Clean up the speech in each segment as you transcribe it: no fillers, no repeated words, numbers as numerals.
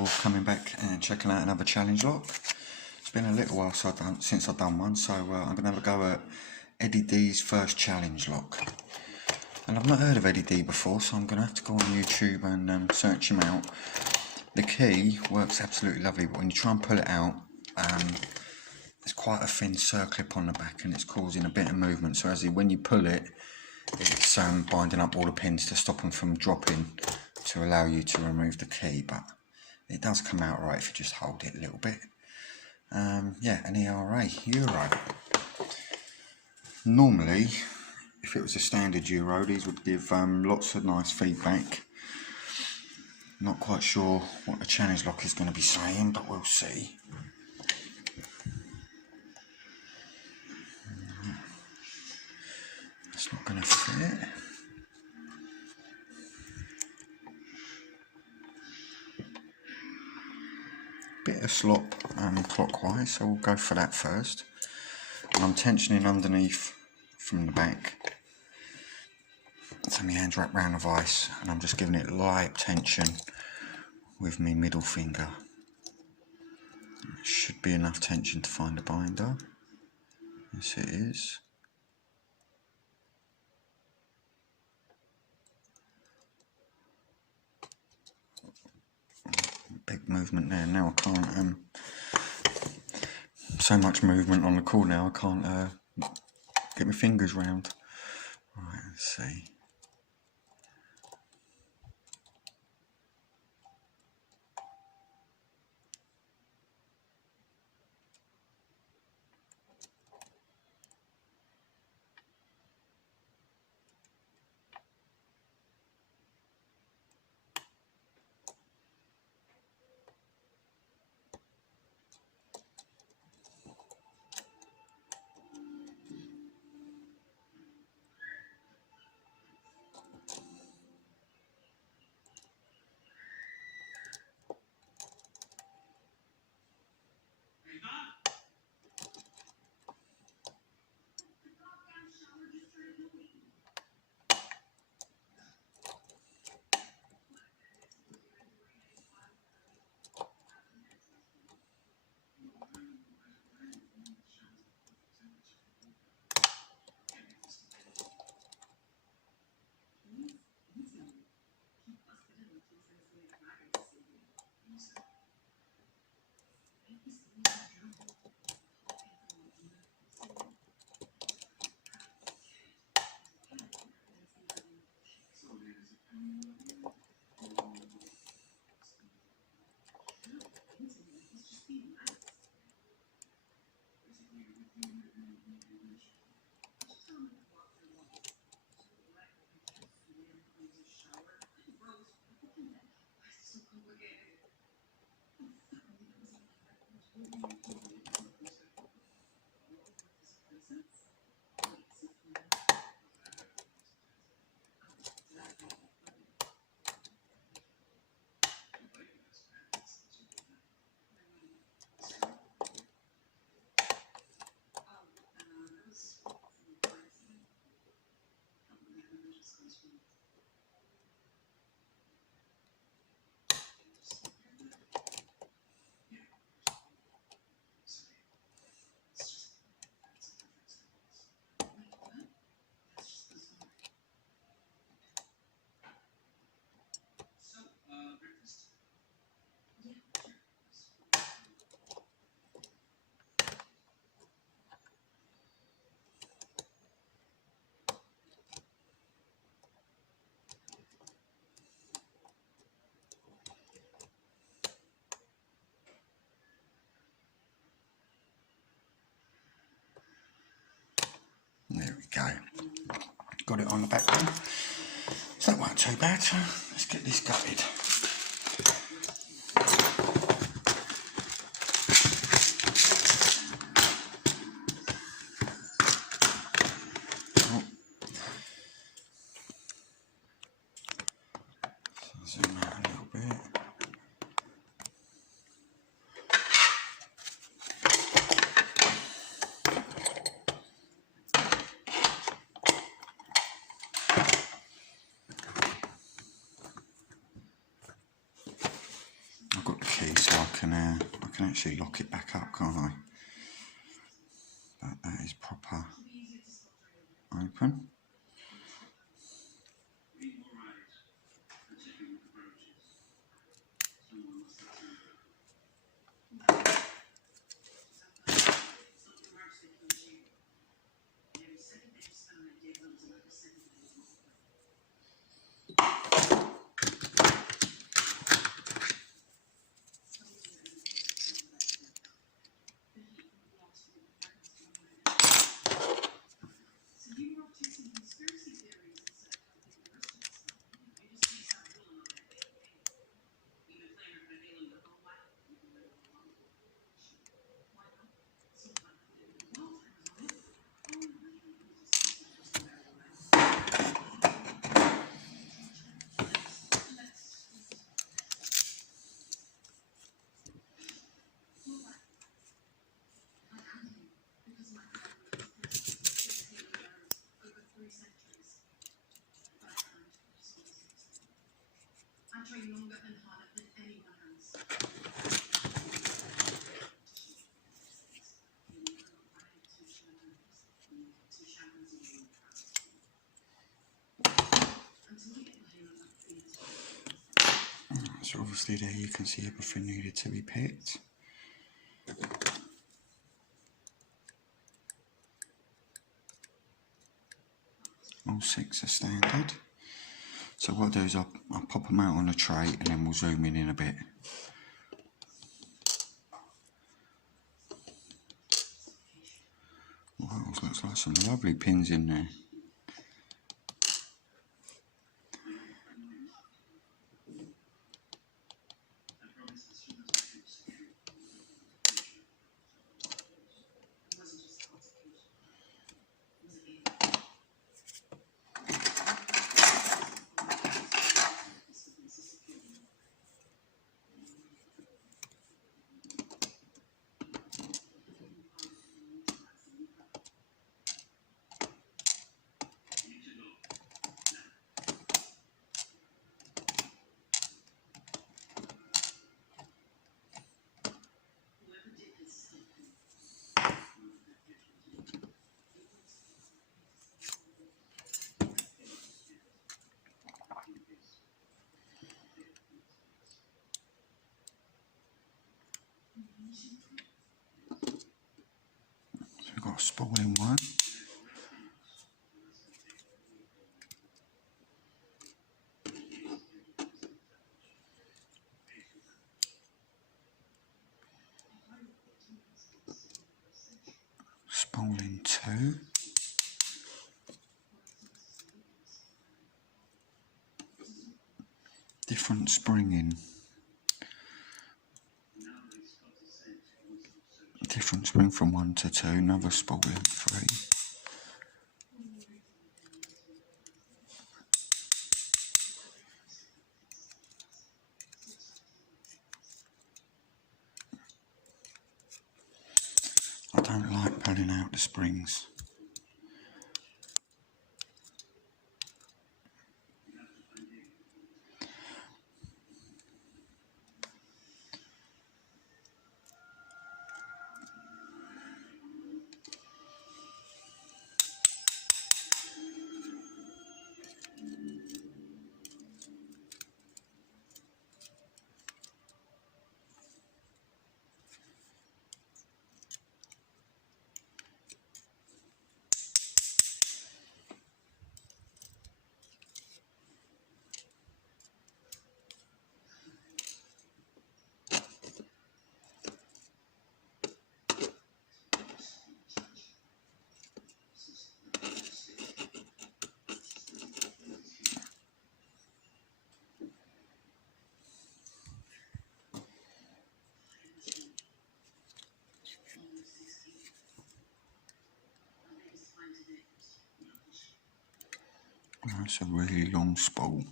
for coming back and checking out another challenge lock. It's been a little while since I've done one, so I'm going to have a go at Eddie D's first challenge lock. And I've not heard of Eddie D before, so I'm going to have to go on YouTube and search him out. The key works absolutely lovely, but when you try and pull it out, there's quite a thin circlip on the back and it's causing a bit of movement. So when you pull it, it's binding up all the pins to stop them from dropping, to allow you to remove the key, but it does come out right if you just hold it a little bit. Yeah, an ERA, Euro. Normally, if it was a standard Euro, these would give lots of nice feedback. Not quite sure what the challenge lock is going to be saying, but we'll see. It's not going to fit. Bit of slop clockwise, so we'll go for that first. And I'm tensioning underneath from the back. So my hand's wrapped round the vice and I'm just giving it light tension with my middle finger. It should be enough tension to find the binder. Yes, it is. Big movement there. Now I can't so much movement on the cord now I can't get my fingers round. Right, let's see. There we go. Got it on the back one. So that won't too bad. So let's get this gutted. Zoom out a little bit. can actually lock it back up, can't I? But that is proper open. So obviously there you can see everything needed to be picked. All 6 are standard. So what I'll do is I'll pop them out on a tray and then we'll zoom in a bit. Wow, looks like some lovely pins in there. So we've got a spooling one. Spooling 2. Different springing. Different spring from 1 to 2, another spooling 3. I don't like pulling out the springs. That's a really long spool.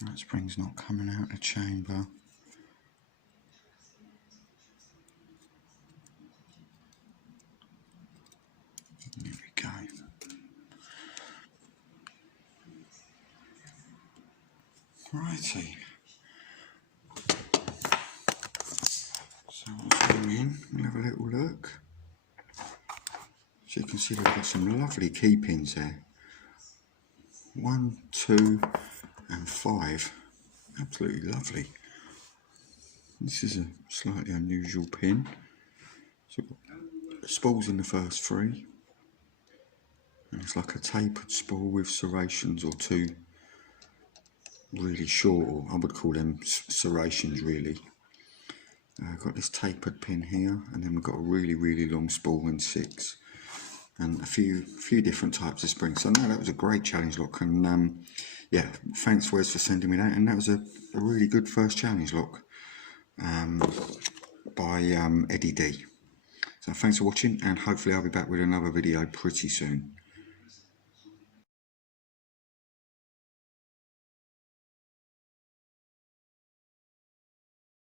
That spring's not coming out of the chamber. There we go. Righty. So I'll zoom in and have a little look. So you can see they've got some lovely key pins there. 1, 2 and 5. Absolutely lovely. This is a slightly unusual pin. So we've got spools in the first 3. And it's like a tapered spool with serrations, or 2 really short, or I would call them serrations really. Got this tapered pin here, and then we've got a really long spool in 6. And a few different types of springs. So no, that was a great challenge lock, and yeah, thanks Wes for sending me that, and that was a really good first challenge lock by Eddie D. So thanks for watching, and hopefully I'll be back with another video pretty soon.